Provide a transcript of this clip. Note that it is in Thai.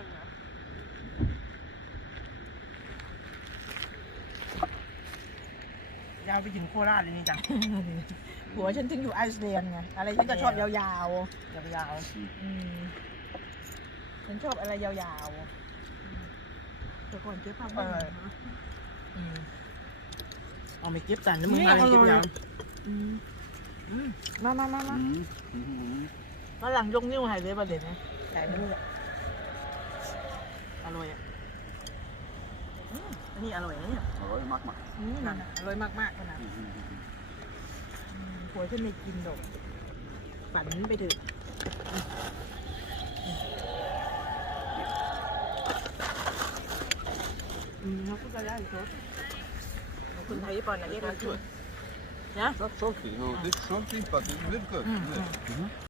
างครับยาวไปถึงโคราชเลยนี่จ้ะหัวฉันทิ้งอยู่ไอซ์แลนด์ไง อะไรฉันก็ชอบยาวๆ ยาวยาวๆอืมฉันชอบอะไรยาวๆแต่ก่อนเก็บผักบ้างออืมเอาไปเก็บตันแล้วมึงมาเก็บยาวมามามามามาหลังยกนิ้วหายเลยประเด็นไหมหายไปเลย ร่อยอะอืมอันนี้อร่อยนะเนี่ย Alright, maak maar. อืมนั่นน่ะอร่อยมากๆขนาด Mm. อืมผัวฉันไม่กินดอกฝันไปเถอะอืมเขาก็จะได้ครบขอบคุณไทยญี่ปุ่นนะเรียกมาช่วยนะ Is dat salty? No, dit is salty, but it's a bit good. Mm, isn't it?